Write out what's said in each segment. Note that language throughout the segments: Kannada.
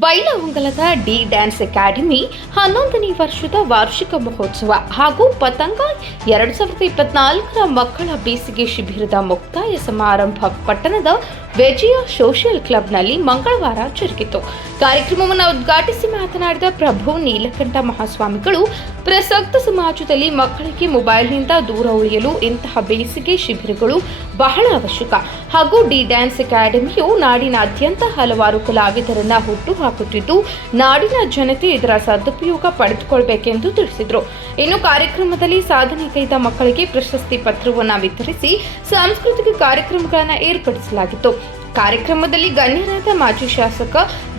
ಬೈಲಹೊಂಗಲದ ಡಿ ಡ್ಯಾನ್ಸ್ ಅಕಾಡೆಮಿ ಹನ್ನೊಂದನೇ ವರ್ಷದ ವಾರ್ಷಿಕ ಮಹೋತ್ಸವ ಹಾಗೂ ಪತಂಗ ಎರಡು ಸಾವಿರದ ಇಪ್ಪತ್ನಾಲ್ಕರ ಮಕ್ಕಳ ಬೇಸಿಗೆ ಶಿಬಿರದ ಮುಕ್ತಾಯ ಸಮಾರಂಭ ಪಟ್ಟಣದ ವಿಜಯ ಸೋಷಿಯಲ್ ಕ್ಲಬ್ನಲ್ಲಿ ಮಂಗಳವಾರ ಜರುಗಿತು. ಕಾರ್ಯಕ್ರಮವನ್ನು ಉದ್ಘಾಟಿಸಿ ಮಾತನಾಡಿದ ಪ್ರಭು ನೀಲಕಂಠ ಮಹಾಸ್ವಾಮಿಗಳು, ಪ್ರಸಕ್ತ ಸಮಾಜದಲ್ಲಿ ಮಕ್ಕಳಿಗೆ ಮೊಬೈಲ್ನಿಂದ ದೂರ ಉಳಿಯಲು ಇಂತಹ ಬೇಸಿಗೆ ಶಿಬಿರಗಳು ಬಹಳ ಅವಶ್ಯಕ. ಹಾಗೂ ಡಿ ಡ್ಯಾನ್ಸ್ ಅಕಾಡೆಮಿಯು ನಾಡಿನಾದ್ಯಂತ ಹಲವಾರು ಕಲಾವಿದರನ್ನ ಹುಟ್ಟು ಹಾಕುತ್ತಿದ್ದು, ನಾಡಿನ ಜನತೆ ಇದರ ಸದುಪಯೋಗ ಪಡೆದುಕೊಳ್ಳಬೇಕೆಂದು ತಿಳಿಸಿದರು. ಇನ್ನು ಕಾರ್ಯಕ್ರಮದಲ್ಲಿ ಸಾಧನೆಗೈದ ಮಕ್ಕಳಿಗೆ ಪ್ರಶಸ್ತಿ ಪತ್ರವನ್ನು ವಿತರಿಸಿ ಸಾಂಸ್ಕೃತಿಕ ಕಾರ್ಯಕ್ರಮಗಳನ್ನು ಏರ್ಪಡಿಸಲಾಗಿತ್ತು. ಕಾರ್ಯಕ್ರಮದಲ್ಲಿ ಗಣ್ಯರಾದ ಮಾಜಿ ಶಾಸಕ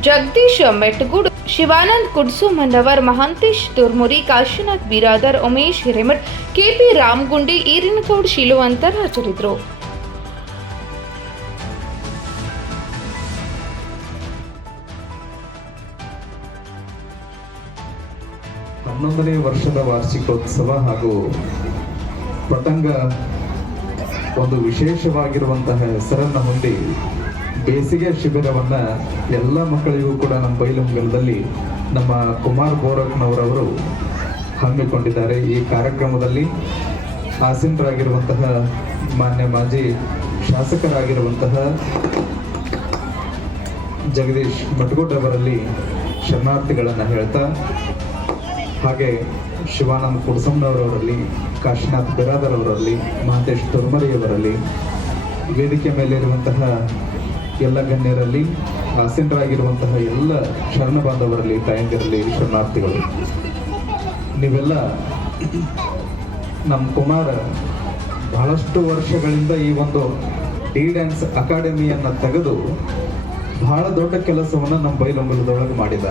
ಜಗದೀಶ್ ಮೆಟ್ಗೂಡ್ ಶಿವಾನಂದ್ ಕುಡ್ಸುಮನ್ನವರ್ ಮಹಾಂತೇಶ್ ತುರ್ಮುರಿ, ಕಾಶಿನಾಥ್ ಬಿರಾದರ್, ಉಮೇಶ್ ಹಿರೇಮಠ್, ಕೆಪಿ ರಾಮಗುಂಡಿ, ಈರಿನಗೌಡ್ ಶೀಲುವಂತರ್ ಹಾಜರಿದ್ದರು ಹನ್ನೊಂದನೇ ವರ್ಷದ ವಾರ್ಷಿಕೋತ್ಸವ ಹಾಗೂ ಪತಂಗ ಒಂದು ವಿಶೇಷವಾಗಿರುವಂತಹ ಹೆಸರನ್ನು ಹೊಂದಿ ಬೇಸಿಗೆ ಶಿಬಿರವನ್ನ ಎಲ್ಲ ಮಕ್ಕಳಿಗೂ ಕೂಡ ನಮ್ಮ ಬೈಲುಂಗಲದಲ್ಲಿ ನಮ್ಮ ಕುಮಾರ್ ಬೋರಕ್ನವರವರು ಹಮ್ಮಿಕೊಂಡಿದ್ದಾರೆ ಈ ಕಾರ್ಯಕ್ರಮದಲ್ಲಿ. ಆಸೀನರಾಗಿರುವಂತಹ ಮಾನ್ಯ ಮಾಜಿ ಶಾಸಕರಾಗಿರುವಂತಹ ಜಗದೀಶ್ ಮಟ್ಗೋಟ್ ಅವರಲ್ಲಿ ಶರಣಾರ್ಥಿಗಳನ್ನು ಹೇಳ್ತಾ ಹಾಗೆ ಶಿವಾನಂದ ಕುಡ್ಸಮ್ನವರವರಲ್ಲಿ ಕಾಶಿನಾಥ್ ಬಿರಾದರ್ ಅವರಲ್ಲಿ ಮಹಂತೇಶ್ ತುರ್ಮರಿಯವರಲ್ಲಿ, ವೇದಿಕೆ ಮೇಲಿರುವಂತಹ ಎಲ್ಲ ಗಣ್ಯರಲ್ಲಿ, ಆಸೀನರಾಗಿರುವಂತಹ ಎಲ್ಲ ಶರಣ ಬಾಂಧವರಲ್ಲಿ, ತಾಯಂದಿರಲ್ಲಿ, ಶರಣಾರ್ಥಿಗಳು. ನೀವೆಲ್ಲ ನಮ್ಮ ಕುಮಾರ, ಬಹಳಷ್ಟು ವರ್ಷಗಳಿಂದ ಈ ಒಂದು ಡಿ ಡ್ಯಾನ್ಸ್ ಅಕಾಡೆಮಿಯನ್ನು ತೆಗೆದು ಬಹಳ ದೊಡ್ಡ ಕೆಲಸವನ್ನು ನಮ್ಮ ಬೈಲೊಂಗಲದೊಳಗೆ ಮಾಡಿದ.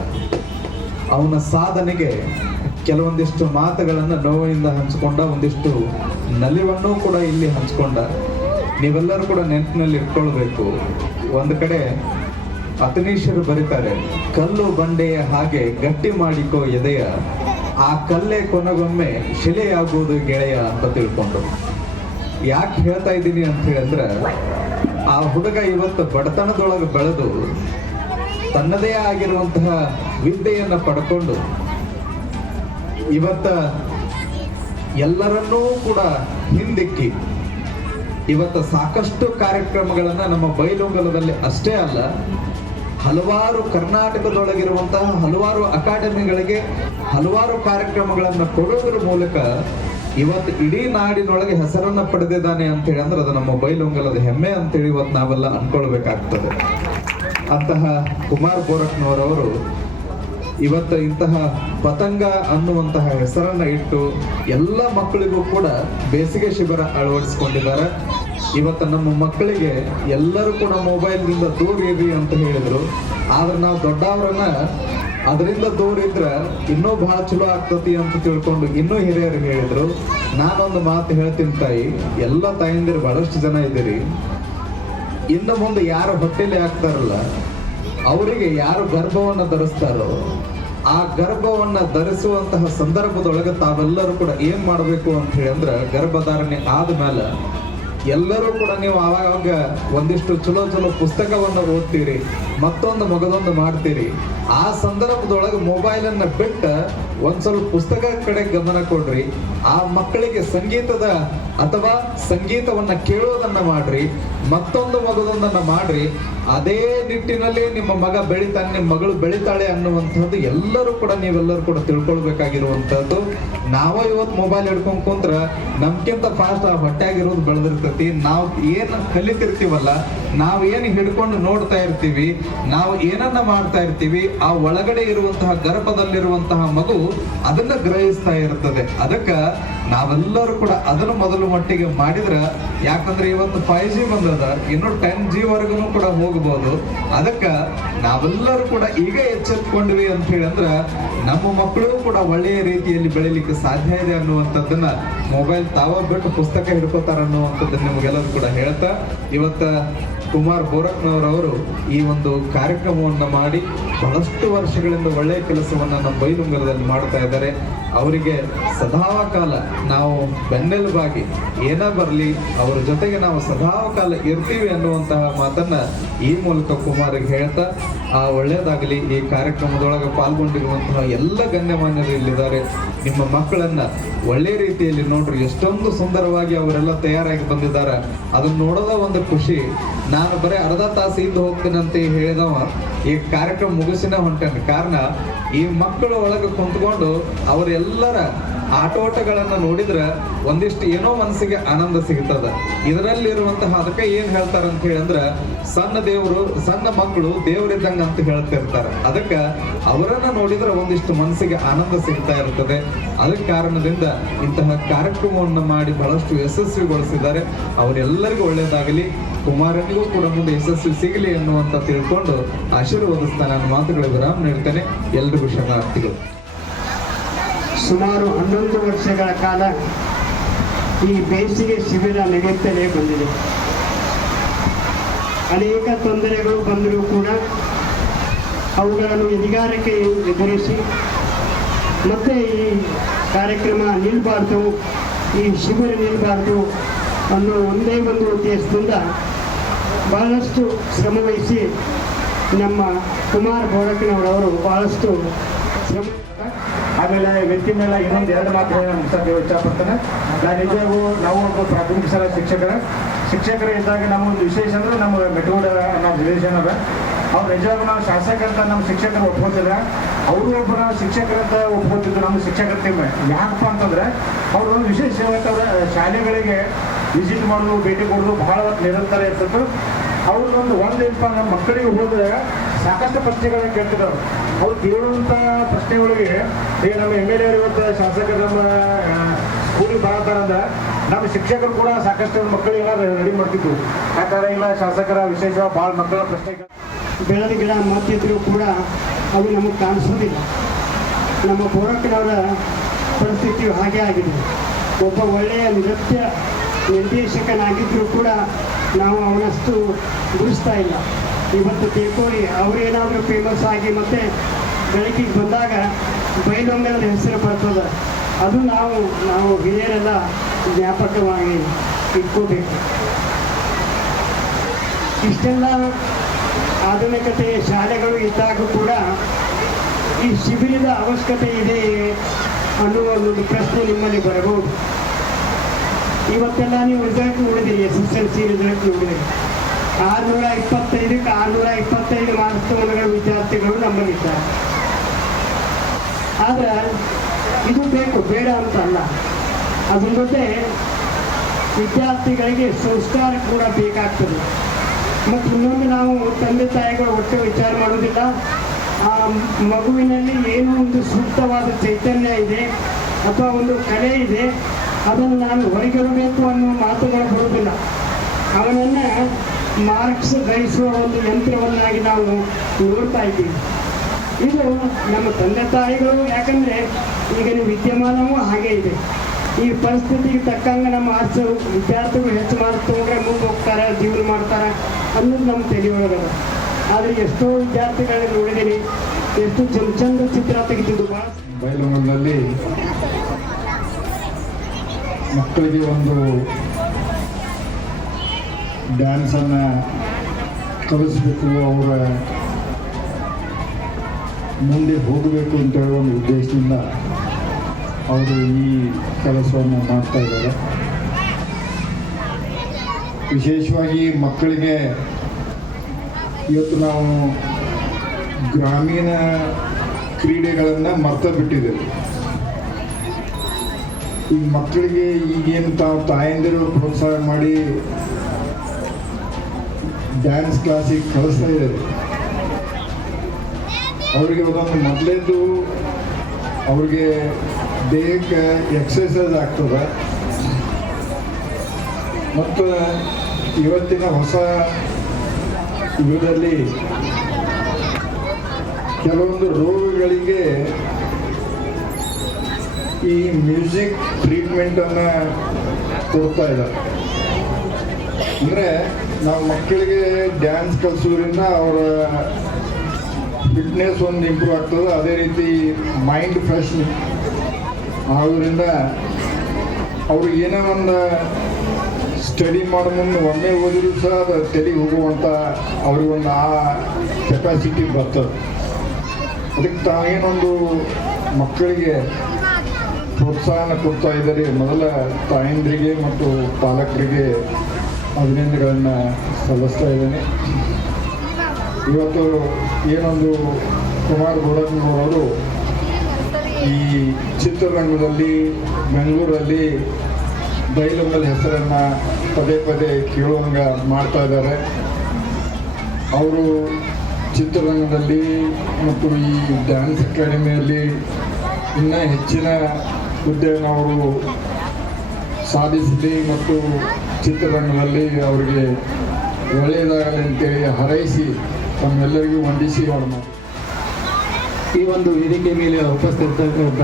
ಅವನ ಸಾಧನೆಗೆ ಕೆಲವೊಂದಿಷ್ಟು ಮಾತುಗಳನ್ನು ನೋವಿನಿಂದ ಹಂಚಿಕೊಂಡ ಒಂದಿಷ್ಟು ನಲಿವನ್ನು ಕೂಡ ಇಲ್ಲಿ ಹಂಚಿಕೊಂಡ. ನೀವೆಲ್ಲರೂ ಕೂಡ ನೆನಪಿನಲ್ಲಿ ಇಟ್ಕೊಳ್ಬೇಕು. ಒಂದು ಕಡೆ ಅತನೀಶರು ಬರೀತಾರೆ, ಕಲ್ಲು ಬಂಡೆಯ ಹಾಗೆ ಗಟ್ಟಿ ಮಾಡಿಕೋ ಎದೆಯ, ಆ ಕಲ್ಲೇ ಕೊನೆಗೊಮ್ಮೆ ಶಿಲೆಯಾಗುವುದು ಗೆಳೆಯ ಅಂತ ತಿಳ್ಕೊಂಡು. ಯಾಕೆ ಹೇಳ್ತಾ ಇದ್ದೀನಿ ಅಂತ ಹೇಳಿದ್ರೆ, ಆ ಹುಡುಗ ಇವತ್ತು ಬಡತನದೊಳಗೆ ಬೆಳೆದು ತನ್ನದೇ ಆಗಿರುವಂತಹ ವಿದ್ಯೆಯನ್ನು ಪಡ್ಕೊಂಡು ಇವತ್ತ ಎಲ್ಲರನ್ನೂ ಕೂಡ ಹಿಂದಿಕ್ಕಿ. ಇವತ್ತು ಸಾಕಷ್ಟು ಕಾರ್ಯಕ್ರಮಗಳನ್ನ ನಮ್ಮ ಬೈಲೊಂಗಲದಲ್ಲಿ ಅಷ್ಟೇ ಅಲ್ಲ, ಹಲವಾರು ಕರ್ನಾಟಕದೊಳಗಿರುವಂತಹ ಹಲವಾರು ಅಕಾಡೆಮಿಗಳಿಗೆ ಹಲವಾರು ಕಾರ್ಯಕ್ರಮಗಳನ್ನು ಕೊಡೋದ್ರ ಮೂಲಕ ಇವತ್ತು ಇಡೀ ನಾಡಿನೊಳಗೆ ಹೆಸರನ್ನ ಪಡೆದಿದ್ದಾನೆ ಅಂತ ಹೇಳಿ ಅಂದ್ರೆ ಅದು ನಮ್ಮ ಬೈಲೊಂಗಲದ ಹೆಮ್ಮೆ ಅಂತೇಳಿ ಇವತ್ತು ನಾವೆಲ್ಲ ಅನ್ಕೊಳ್ಬೇಕಾಗ್ತದೆ. ಅಂತಹ ಕುಮಾರ್ ಬೋರಕ್ನವರವರು ಇವತ್ತು ಇಂತಹ ಪತಂಗ ಅನ್ನುವಂತಹ ಹೆಸರನ್ನ ಇಟ್ಟು ಎಲ್ಲ ಮಕ್ಕಳಿಗೂ ಕೂಡ ಬೇಸಿಗೆ ಶಿಬಿರ ಅಳವಡಿಸಿಕೊಂಡಿದ್ದಾರೆ. ಇವತ್ತು ನಮ್ಮ ಮಕ್ಕಳಿಗೆ ಎಲ್ಲರೂ ಕೂಡ ಮೊಬೈಲ್ನಿಂದ ದೂರ ಇರಿ ಅಂತ ಹೇಳಿದರು. ಆದ್ರೆ ನಾವು ದೊಡ್ಡವರನ್ನ ಅದರಿಂದ ದೂರ ಇದ್ರೆ ಇನ್ನೂ ಬಹಳ ಚಲೋ ಆಗ್ತತಿ ಅಂತ ತಿಳ್ಕೊಂಡು ಇನ್ನೂ ಹಿರಿಯರು ಹೇಳಿದ್ರು. ನಾನೊಂದು ಮಾತು ಹೇಳ್ತೀನಿ ತಾಯಿ, ಎಲ್ಲ ತಾಯಂದಿರು ಬಹಳಷ್ಟು ಜನ ಇದ್ದೀರಿ. ಇನ್ನು ಮುಂದೆ ಯಾರು ಹೊಟ್ಟೆಲಿ ಆಗ್ತಾರಲ್ಲ ಅವರಿಗೆ ಯಾರು ಗರ್ಭವನ್ನು ಧರಿಸ್ತಾರೋ ಆ ಗರ್ಭವನ್ನ ಧರಿಸುವಂತಹ ಸಂದರ್ಭದೊಳಗೆ ತಾವೆಲ್ಲರೂ ಕೂಡ ಏನ್ ಮಾಡಬೇಕು ಅಂತ ಹೇಳಿ ಅಂದ್ರೆ ಗರ್ಭಧಾರಣೆ ಆದ್ಮೇಲೆ ಎಲ್ಲರೂ ಕೂಡ ನೀವು ಆವಾಗ ಒಂದಿಷ್ಟು ಚಲೋ ಚಲೋ ಪುಸ್ತಕವನ್ನು ಓದ್ತೀರಿ, ಮತ್ತೊಂದು ಮಗದೊಂದು ಮಾಡ್ತೀರಿ. ಆ ಸಂದರ್ಭದೊಳಗೆ ಮೊಬೈಲ್ ಅನ್ನ ಬಿಟ್ಟ ಒಂದ್ ಸ್ವಲ್ಪ ಪುಸ್ತಕ ಕಡೆ ಗಮನ ಕೊಡ್ರಿ. ಆ ಮಕ್ಕಳಿಗೆ ಸಂಗೀತದ ಅಥವಾ ಸಂಗೀತವನ್ನ ಕೇಳೋದನ್ನ ಮಾಡ್ರಿ, ಮತ್ತೊಂದು ಮಗದೊಂದನ್ನ ಮಾಡ್ರಿ. ಅದೇ ನಿಟ್ಟಿನಲ್ಲಿ ನಿಮ್ಮ ಮಗ ಬೆಳಿತಾನೆ, ನಿಮ್ಮ ಮಗಳು ಬೆಳಿತಾಳೆ ಅನ್ನುವಂಥದ್ದು ಎಲ್ಲರೂ ಕೂಡ ನೀವೆಲ್ಲರೂ ಕೂಡ ತಿಳ್ಕೊಳ್ಬೇಕಾಗಿರುವಂಥದ್ದು. ನಾವೇ ಇವತ್ತು ಮೊಬೈಲ್ ಹಿಡ್ಕೊಂಡ್ ಕುಂತ್ರ ನಮ್ಕಿಂತ ಫಾಸ್ಟ್ ಆ ಹೊಟ್ಟೆಯಾಗಿರೋದು ನಾವು ಏನು ಕಲಿತಿರ್ತೀವಲ್ಲ, ನಾವು ಏನು ಹಿಡ್ಕೊಂಡು ನೋಡ್ತಾ ಇರ್ತೀವಿ, ನಾವು ಏನನ್ನ ಮಾಡ್ತಾ ಇರ್ತೀವಿ, ಆ ಒಳಗಡೆ ಇರುವಂತಹ ಗರ್ಭದಲ್ಲಿರುವಂತಹ ಮಗು ಅದನ್ನ ಗ್ರಹಿಸ್ತಾ ಇರ್ತದೆ. ಅದಕ್ಕ ನಾವೆಲ್ಲರೂ ಕೂಡ ಅದನ್ನು ಮೊದಲು ಮಟ್ಟಿಗೆ ಮಾಡಿದ್ರ, ಯಾಕಂದ್ರೆ ಇವತ್ತು ಫೈವ್ ಜಿ ಬಂದದ, ಇನ್ನು ಟೆನ್ ಜಿ ಕೂಡ ಹೋಗಬಹುದು ಅದಕ್ಕ ನಾವೆಲ್ಲರೂ ಕೂಡ ಈಗ ಎಚ್ಚೆತ್ಕೊಂಡ್ವಿ ಅಂತ ಹೇಳಿ ನಮ್ಮ ಮಕ್ಕಳು ಕೂಡ ಒಳ್ಳೆಯ ರೀತಿಯಲ್ಲಿ ಬೆಳಿಲಿಕ್ಕೆ ಸಾಧ್ಯ ಇದೆ ಅನ್ನುವಂಥದ್ದನ್ನ ಮೊಬೈಲ್ ತಾವ ಬಿಟ್ಟು ಪುಸ್ತಕ ಹಿಡ್ಕೋತಾರ ಅನ್ನುವಂಥದ್ದು ನಿಮಗೆಲ್ಲರೂ ಕೂಡ ಹೇಳ್ತಾ ಇವತ್ತ ಕುಮಾರ್ ಬೋರಕ್ನವರವರು ಈ ಒಂದು ಕಾರ್ಯಕ್ರಮವನ್ನು ಮಾಡಿ ಬಹಳಷ್ಟು ವರ್ಷಗಳಿಂದ ಒಳ್ಳೆಯ ಕೆಲಸವನ್ನು ನಮ್ಮ ಬೈಲುಂಗಲದಲ್ಲಿ ಮಾಡ್ತಾ ಇದ್ದಾರೆ. ಅವರಿಗೆ ಸದಾಕಾಲ ನಾವು ಬೆನ್ನೆಲುಬಾಗಿ ಏನೇ ಬರಲಿ, ಅವರ ಜೊತೆಗೆ ನಾವು ಸದಾಕಾಲ ಇರ್ತೀವಿ ಅನ್ನುವಂತಹ ಮಾತನ್ನ ಈ ಮೂಲಕ ಕುಮಾರಿಗೆ ಹೇಳ್ತಾ, ಆ ಒಳ್ಳೆಯದಾಗಲಿ ಈ ಕಾರ್ಯಕ್ರಮದೊಳಗೆ ಪಾಲ್ಗೊಂಡಿರುವಂತಹ ಎಲ್ಲ ಗಣ್ಯಮಾನ್ಯರು ಇಲ್ಲಿದ್ದಾರೆ. ನಿಮ್ಮ ಮಕ್ಕಳನ್ನ ಒಳ್ಳೆಯ ರೀತಿಯಲ್ಲಿ ನೋಡ್ರಿ, ಎಷ್ಟೊಂದು ಸುಂದರವಾಗಿ ಅವರೆಲ್ಲ ತಯಾರಾಗಿ ಬಂದಿದ್ದಾರೆ. ಅದನ್ನ ನೋಡೋದ ಒಂದು ಖುಷಿ. ನಾನು ಬರೀ ಅರ್ಧ ತಾಸು ಇದ್ದು ಹೋಗ್ತೇನೆ ಅಂತ ಹೇಳಿದವ, ಈ ಕಾರ್ಯಕ್ರಮ ಮುಗಿಸಿನ ಹೊಂಟೇನೆ. ಕಾರಣ, ಈ ಮಕ್ಕಳು ಒಳಗೆ ಕುಂತ್ಕೊಂಡು ಅವರೆಲ್ಲರ ಆಟೋಟಗಳನ್ನ ನೋಡಿದ್ರೆ ಒಂದಿಷ್ಟು ಏನೋ ಮನಸ್ಸಿಗೆ ಆನಂದ ಸಿಗ್ತದ. ಇದರಲ್ಲಿರುವಂತಹ ಅದಕ್ಕೆ ಏನ್ ಹೇಳ್ತಾರ ಅಂತ ಹೇಳಿದ್ರ ಸಣ್ಣ ದೇವರು, ಸಣ್ಣ ಮಕ್ಕಳು ದೇವರಿದ್ದಂಗ ಅಂತ ಹೇಳ್ತಿರ್ತಾರೆ. ಅದಕ್ಕೆ ಅವರನ್ನ ನೋಡಿದ್ರೆ ಒಂದಿಷ್ಟು ಮನಸ್ಸಿಗೆ ಆನಂದ ಸಿಗ್ತಾ ಇರ್ತದೆ. ಅದಕ್ಕೆ ಕಾರಣದಿಂದ ಇಂತಹ ಕಾರ್ಯಕ್ರಮವನ್ನು ಮಾಡಿ ಬಹಳಷ್ಟು ಯಶಸ್ವಿಗೊಳಿಸಿದ್ದಾರೆ. ಅವರೆಲ್ಲರಿಗೂ ಒಳ್ಳೆಯದಾಗಲಿ ಕುಮಾರನಿಗೂ ಕೂಡ ಮುಂದೆ ಯಶಸ್ವಿ ಸಿಗಲಿ ಅನ್ನುವಂತ ತಿಳ್ಕೊಂಡು ಆಶೀರ್ವದಿಸ್ತಾ ನನ್ನ ಮಾತುಗಳ ವಿರಾಮ ನೀಡ್ತೇನೆ ಎಲ್ರಿಗೂ ಶರಣಾರ್ಥಿಗಳು. ಸುಮಾರು ಹನ್ನೊಂದು ವರ್ಷಗಳ ಕಾಲ ಈ ಬೇಸಿಗೆ ಶಿಬಿರ ನಡೆಯುತ್ತಲೇ ಬಂದಿದೆ. ಅನೇಕ ತೊಂದರೆಗಳು ಬಂದರೂ ಕೂಡ ಅವುಗಳನ್ನು ಎದಿಗಾರಿಕೆ ಎದುರಿಸಿ ಮತ್ತೆ ಈ ಕಾರ್ಯಕ್ರಮ ನಿಲ್ಲಬಾರ್ದು ಈ ಶಿಬಿರ ನಿಲ್ಲಬಾರ್ದು ಅನ್ನೋ ಒಂದೇ ಒಂದು ಉದ್ದೇಶದಿಂದ ಬಹಳಷ್ಟು ಶ್ರಮವಹಿಸಿ ನಮ್ಮ ಕುಮಾರ್ ಬೋರಕ್ಕನವರವರು ಬಹಳಷ್ಟು ಶ್ರಮ ಆಮೇಲೆ ವ್ಯಕ್ತಿ ಮೇಲೆ ಇನ್ನೊಂದು ಎರಡು ಮಾತು ಹೇಳಿ ಮುಗಿಸಕ್ಕೆ ಇಷ್ಟಪಡ್ತೇನೆ ನಾನು ನಿಜವಾಗೂ ನಾವು ಒಬ್ಬ ಪ್ರಾಥಮಿಕ ಶಾಲಾ ಶಿಕ್ಷಕರ. ಶಿಕ್ಷಕರ ಇದ್ದಾಗ ನಮ್ಮ ಒಂದು ವಿಶೇಷ ಅಂದ್ರೆ ನಮ್ಮ ಮೆಟೋಡ್ ನಮ್ಮ ರಿಲೇಷನ್ ಅದ ಅವ್ರು ನಿಜವಾಗೂ ನಾವು ಶಾಸಕರಂತ ನಮ್ಮ ಶಿಕ್ಷಕರು ಒಪ್ಕೋತಿಲ್ಲ ಅವರು ಒಬ್ಬ ನಾವು ಶಿಕ್ಷಕರಂತ ಒಪ್ಕೋತಿದ್ರು ನಮ್ಮ ಶಿಕ್ಷಕರ ಟೀಮ್ ಯಾಕಪ್ಪ ಅಂತಂದ್ರೆ, ಅವರು ಒಂದು ವಿಶೇಷ ಅವರ ಶಾಲೆಗಳಿಗೆ ವಿಸಿಟ್ ಮಾಡೋದು, ಭೇಟಿ ಕೊಡೋದು ಬಹಳ ನಿರಂತರ ಇರ್ತಿತ್ತು ಅವ್ರು ಒಂದು ಒಂದು ಏನಪ್ಪ ನಮ್ಮ ಮಕ್ಕಳಿಗೆ ಹೋದ್ರೆ ಸಾಕಷ್ಟು ಪ್ರಶ್ನೆಗಳನ್ನ ಕೇಳ್ತಿದ್ರು ಅವ್ರು ಕೇಳುವಂಥ ಪ್ರಶ್ನೆಗಳಿಗೆ ಈಗ ನಮ್ಮ ಎಂ ಎಲ್ ಎ ಇವತ್ತು ಶಾಸಕರು ನಮ್ಮ ಸ್ಕೂಲ್ ಬರತಾರಂದ್ರೆ ನಮ್ಮ ಶಿಕ್ಷಕರು ಕೂಡ ಸಾಕಷ್ಟು ಮಕ್ಕಳಿಗೆಲ್ಲ ರೆಡಿ ಮಾಡ್ತಿದ್ವು ಯಾಕಂದ್ರೆ ಇಲ್ಲ, ಶಾಸಕರ ವಿಶೇಷ ಭಾಳ ಮಕ್ಕಳ ಪ್ರಶ್ನೆ ಬೆಳೆದ ಗಿಡ ಮಾತಿದ್ರು ಕೂಡ ಅವು ನಮಗೆ ಕಾಣಿಸೋದಿಲ್ಲ. ನಮ್ಮ ಬೋರಕ್ಕನವರ ಪರಿಸ್ಥಿತಿ ಹಾಗೆ ಆಗಿದೆ. ಒಬ್ಬ ಒಳ್ಳೆಯ ನೃತ್ಯ ನಿರ್ದೇಶಕನಾಗಿದ್ದರೂ ಕೂಡ ನಾವು ಅವನಷ್ಟು ಗುರುಸ್ತಾ ಇಲ್ಲ. ಇವತ್ತು ತಿಳ್ಕೊಳ್ಳಿ ಅವರೇನಾದರೂ ಫೇಮಸ್ ಆಗಿ ಮತ್ತೆ ಬೆಳಕಿಗೆ ಬಂದಾಗ ಬೈಲೊಂಗಲದ ಹೆಸರು ಬರ್ತದೆ. ಅದು ನಾವು ನಾವು ಹಿರಿಯರೆಲ್ಲ ವ್ಯಾಪಕವಾಗಿ ಇಟ್ಕೋಬೇಕು. ಇಷ್ಟೆಲ್ಲ ಆಧುನಿಕತೆಯ ಶಾಲೆಗಳು ಇದ್ದಾಗ ಕೂಡ ಈ ಶಿಬಿರದ ಅವಶ್ಯಕತೆ ಇದೆ ಅನ್ನುವ ಒಂದು ಪ್ರಶ್ನೆ ನಿಮ್ಮಲ್ಲಿ ಬರಬಹುದು. ಇವತ್ತೆಲ್ಲ ನೀವು ರಿಸಲ್ಟ್ ನೋಡಿದಿರಿ, S S L C result ನೋಡಿದಿರಿ. ಆರುನೂರ ಇಪ್ಪತ್ತೈದು ಮಾರ್ಕ್ಸ್ ತಗೊಂಡ ನಮ್ಮಲ್ಲಿದ್ದಾರೆ ಆದ್ರೆ ಇದು ಬೇಕು, ಬೇಡ ಅಂತ ಅಲ್ಲ. ಅದ್ರ ಜೊತೆ ವಿದ್ಯಾರ್ಥಿಗಳಿಗೆ ಸಂಸ್ಕಾರ ಕೂಡ ಬೇಕಾಗ್ತದೆ. ಮತ್ತು ಇನ್ನೊಂದು ನಾವು ತಂದೆ ತಾಯಿಗಳು ಒಟ್ಟು ವಿಚಾರ ಮಾಡೋದಿಲ್ಲ ಆ ಮಗುವಿನಲ್ಲಿ ಏನೋ ಒಂದು ಸೂಕ್ತವಾದ ಚೈತನ್ಯ ಇದೆ, ಅಥವಾ ಒಂದು ಕಲೆ ಇದೆ, ಅದನ್ನು ನಾನು ಹೊರಗಿಡಬೇಕು ಅನ್ನೋ ಮಾತುಗಳು ಬರುವುದಿಲ್ಲ. ಅವನನ್ನು ಮಾರ್ಕ್ಸ್, ಗಳಿಸುವ ಒಂದು ಯಂತ್ರವನ್ನಾಗಿ ನಾವು ನೋಡ್ತಾ ಇದ್ದೀವಿ. ಇದು ನಮ್ಮ ತಂದೆ ತಾಯಿಗಳು ಯಾಕಂದ್ರೆ ಈಗಿನ ವಿದ್ಯಮಾನವೂ ಹಾಗೆ ಇದೆ. ಈ ಪರಿಸ್ಥಿತಿಗೆ ತಕ್ಕಂಗೆ ನಮ್ಮ ಆಸೆ ವಿದ್ಯಾರ್ಥಿಗಳು ಹೆಚ್ಚು ತಗೊಂಡ್ರೆ ಮುಂದೆ ಹೋಗ್ತಾರೆ, ಜೀವನ ಮಾಡ್ತಾರೆ ಅನ್ನೋದು ನಮ್ಮ ತಲೆಯೊಳಗದ. ಆದರೆ ಎಷ್ಟೋ ವಿದ್ಯಾರ್ಥಿಗಳನ್ನ ನೋಡಿದ್ದೀನಿ, ಎಷ್ಟು ಚಂದ ಚಂದ ಚಿತ್ರ ತೆಗಿತಿದ್ದು ಭಾಳ ಮಕ್ಕಳಿಗೆ ಒಂದು ಡ್ಯಾನ್ಸನ್ನು ಕಲಿಸ್ಬೇಕು, ಅವರ ಮುಂದೆ ಹೋಗಬೇಕು ಅಂತ ಹೇಳುವ ಒಂದು ಉದ್ದೇಶದಿಂದ ಅವರು ಈ ಕೆಲಸವನ್ನು ಮಾಡ್ತಾ ಇದ್ದಾರೆ. ವಿಶೇಷವಾಗಿ ಮಕ್ಕಳಿಗೆ ಇವತ್ತು ನಾವು ಗ್ರಾಮೀಣ ಕ್ರೀಡೆಗಳನ್ನು ಮರ್ತ ಬಿಟ್ಟಿದ್ದೇವೆ. ಈ ಮಕ್ಕಳಿಗೆ ಈಗೇನು ತಾವು ತಾಯಂದಿರು ಪ್ರೋತ್ಸಾಹ ಮಾಡಿ ಡ್ಯಾನ್ಸ್ ಕ್ಲಾಸಿಗೆ ಕಳಿಸ್ತಾ ಇದ್ದಾರೆ ಅವರಿಗೆ ಒಂದೊಂದು ಮೊದಲೇದು ಅವ್ರಿಗೆ ದೇಹಕ್ಕೆ ಎಕ್ಸಸೈಸ್ ಆಗ್ತದೆ. ಮತ್ತು ಇವತ್ತಿನ ಹೊಸ ಯುಗದಲ್ಲಿ ಕೆಲವೊಂದು ರೋಗಗಳಿಗೆ ಈ ಮ್ಯೂಸಿಕ್ ಟ್ರೀಟ್ಮೆಂಟನ್ನು ಕೊಡ್ತಾ ಇದ್ದಾರೆ. ಅಂದರೆ ನಾವು ಮಕ್ಕಳಿಗೆ ಡ್ಯಾನ್ಸ್ ಕಲಿಸೋದ್ರಿಂದ ಅವರ ಫಿಟ್ನೆಸ್ ಒಂದು ಇಂಪ್ರೂವ್ ಆಗ್ತದೆ. ಅದೇ ರೀತಿ ಮೈಂಡ್ ಫ್ರೆಶ್ ಆಗೋದ್ರಿಂದ ಅವರು ಏನೇ ಒಂದು ಸ್ಟಡಿ ಮಾಡೋ ಮುಂದೆ ಒಮ್ಮೆ ಓದಿದ್ರು ಸಹ ಅದು ತಲೆಗೆ ಹೋಗುವಂಥ ಅವ್ರಿಗೊಂದು ಆ ಕೆಪಾಸಿಟಿ ಬರ್ತದೆ. ಅದಕ್ಕೆ ತಾವೇನೊಂದು ಮಕ್ಕಳಿಗೆ ಪ್ರೋತ್ಸಾಹನ ಕೊಡ್ತಾ ಇದ್ದಾರೆ. ಮೊದಲ ತಾಯಂದ್ರಿಗೆ ಮತ್ತು ಪಾಲಕರಿಗೆ ಅಭಿನಂದನೆಗಳನ್ನು ಸಲ್ಲಿಸ್ತಾ ಇದ್ದೇನೆ. ಇವತ್ತು ಏನೊಂದು ಕುಮಾರ್ ಗೋಡನ್ನವರು ಈ ಚಿತ್ರರಂಗದಲ್ಲಿ ಬೆಂಗಳೂರಲ್ಲಿ ಬೈಲುಂಗಲ್ ಹೆಸರನ್ನು ಪದೇ ಪದೇ ಕೇಳುವಂಗ ಮಾಡ್ತಾ ಇದ್ದಾರೆ. ಅವರು ಚಿತ್ರರಂಗದಲ್ಲಿ ಮತ್ತು ಈ ಡ್ಯಾನ್ಸ್ ಅಕಾಡೆಮಿಯಲ್ಲಿ ಇನ್ನೂ ಹೆಚ್ಚಿನ ಹುದ್ದೆಯನ್ನು ಅವರು ಸಾಧಿಸಲಿ ಮತ್ತು ಚಿತ್ರರಂಗದಲ್ಲಿ ಅವರಿಗೆ ಒಳ್ಳೆಯದಾಗಲಿ ಅಂತೇಳಿ ಹಾರೈಸಿ ತಮ್ಮೆಲ್ಲರಿಗೂ ವಂದಿಸಿ ಅವರನ್ನು. ಈ ಒಂದು ವೇದಿಕೆ ಮೇಲೆ ಉಪಸ್ಥಿತರಿದ್ದ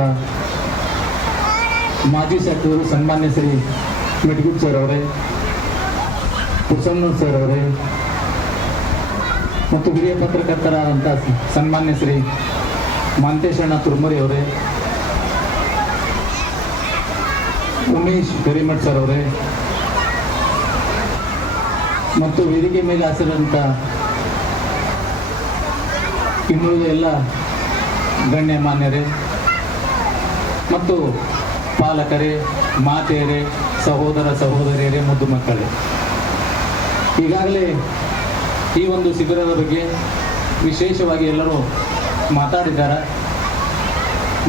ಮಾಜಿ ಶಾಸಕರು, ಸನ್ಮಾನ್ಯ ಶ್ರೀ ಮೆಟ್ಗುಡ್ ಸರ್ ಅವರೇ, ಪ್ರಸನ್ನ ಸರ್ ಅವರೇ, ಮತ್ತು ಹಿರಿಯ ಪತ್ರಕರ್ತರಾದಂಥ ಸನ್ಮಾನ್ಯ ಶ್ರೀ ಮಾಂತೇಶಣ್ಣ ತುರ್ಮರಿ ಅವರೇ, ಉಮೇಶ್ ಕರಿಮಠ್ ಸರ್ ಅವರೇ, ಮತ್ತು ವೇದಿಕೆ ಮೇಲೆ ಹಾಸಿರಂಥ ಇನ್ನುಳಿದ ಎಲ್ಲ ಗಣ್ಯಮಾನ್ಯರೇ ಮತ್ತು ಪಾಲಕರೇ, ಮಾತೆಯರೇ, ಸಹೋದರ ಸಹೋದರಿಯರೇ, ಮುದ್ದು ಮಕ್ಕಳೇ. ಈಗಾಗಲೇ ಈ ಒಂದು ಶಿಬಿರದ ಬಗ್ಗೆ ವಿಶೇಷವಾಗಿ ಎಲ್ಲರೂ ಮಾತಾಡಿದ್ದಾರೆ.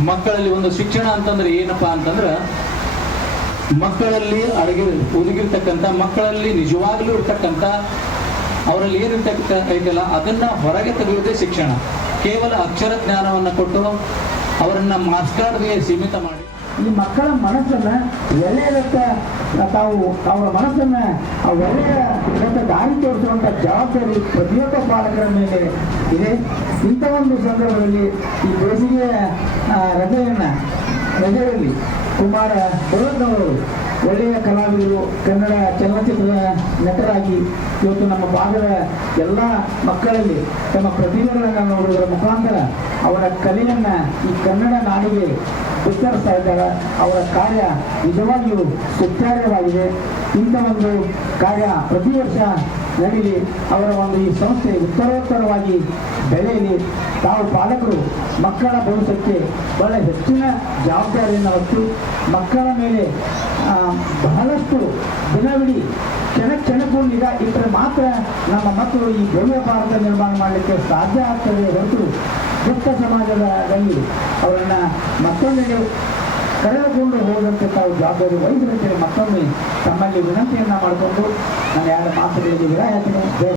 ಮಕ್ಕಳಲ್ಲಿ ಒಂದು ಶಿಕ್ಷಣ ಅಂತಂದ್ರೆ ಏನಪ್ಪಾ ಅಂತಂದ್ರೆ, ಮಕ್ಕಳಲ್ಲಿ ಅಡಗಿ ಒದಗಿರ್ತಕ್ಕಂಥ, ಮಕ್ಕಳಲ್ಲಿ ನಿಜವಾಗ್ಲೂ ಇರ್ತಕ್ಕಂಥ ಅವರಲ್ಲಿ ಏನಿರ್ತಕ್ಕ ಐತಲ್ಲ, ಅದನ್ನ ಹೊರಗೆ ತೆಗೆಯುವುದೇ ಶಿಕ್ಷಣ. ಕೇವಲ ಅಕ್ಷರ ಜ್ಞಾನವನ್ನು ಕೊಟ್ಟು ಅವರನ್ನ ಮಾಸ್ಟರ್ಗೆ ಸೀಮಿತ ಮಾಡಿ. ಈ ಮಕ್ಕಳ ಮನಸ್ಸನ್ನ ಒಳ್ಳೆಯದತ್ತ ತಾವು ಅವರ ಮನಸ್ಸನ್ನ ಒಳ್ಳೆಯ ದಾರಿ ತೋರಿಸುವಂತ ಜವಾಬ್ದಾರಿ ಪ್ರತಿಯೊಬ್ಬ ಪಾಲಕರ ಮೇಲೆ ಇದೆ. ಇಂಥ ಒಂದು ಸಂದರ್ಭದಲ್ಲಿ ಈ ಬೇಸಿಗೆಯ ರಜೆಯನ್ನ, ರಜೆಯಲ್ಲಿ ಕುಮಾರ ಭಗವತ್ನವರು ಒಳ್ಳೆಯ ಕಲಾವಿದರು ಕನ್ನಡ ಚಲನಚಿತ್ರದ ನಟರಾಗಿ ಇವತ್ತು ನಮ್ಮ ಭಾಗದ ಎಲ್ಲ ಮಕ್ಕಳಲ್ಲಿ ತಮ್ಮ ಪ್ರತಿಭೆಗಳನ್ನು ನೋಡುವುದರ ಮುಖಾಂತರ ಅವರ ಕಲೆಯನ್ನು ಈ ಕನ್ನಡ ನಾಡಿಗೆ ವಿಸ್ತರಿಸ್ತಾ ಇದ್ದಾರೆ. ಅವರ ಕಾರ್ಯ ನಿಜವಾಗಿಯೂ ಸುತ್ಯಾರ್ಯವಾಗಿದೆ ಇಂಥ ಒಂದು ಕಾರ್ಯ ಪ್ರತಿ ವರ್ಷ ನಡೀಲಿ ಅವರ ಒಂದು ಈ ಸಂಸ್ಥೆ ಉತ್ತರೋತ್ತರವಾಗಿ ಬೆಳೆಯಲಿ. ತಾವು ಪಾಲಕರು, ಮಕ್ಕಳ ಭವಿಷ್ಯಕ್ಕೆ ಬಹಳ ಹೆಚ್ಚಿನ ಜವಾಬ್ದಾರಿಯನ್ನು ಹೊತ್ತು ಮಕ್ಕಳ ಮೇಲೆ ಬಹಳಷ್ಟು ದಿನವಿಡೀ ಕ್ಷಣ ಕ್ಷಣಕ್ಕೂ ನಿಗಾ ಇಟ್ಟರೆ ಮಾತ್ರ ನಮ್ಮ ಮಕ್ಕಳು ಈ ಭವ್ಯ ಭಾರತ ನಿರ್ಮಾಣ ಮಾಡಲಿಕ್ಕೆ ಸಾಧ್ಯ ಆಗ್ತದೆ ಹೊರತು ದುಷ್ಟ ಸಮಾಜದಲ್ಲಿ ಅವರನ್ನ ಮತ್ತೊಂದೆಡೆ ಕರೆದುಕೊಂಡು ಹೋದಂತೆ ತಾವು ಜವಾಬ್ದಾರಿ ವಹಿಸಿರುತ್ತೇವೆ ಮತ್ತೊಮ್ಮೆ ತಮ್ಮಲ್ಲಿ ವಿನಂತಿಯನ್ನ ಮಾಡಿಕೊಂಡು ನಾನು ಯಾರ ಮಾತುಗಳಿಗೆ ವಿರಾಯ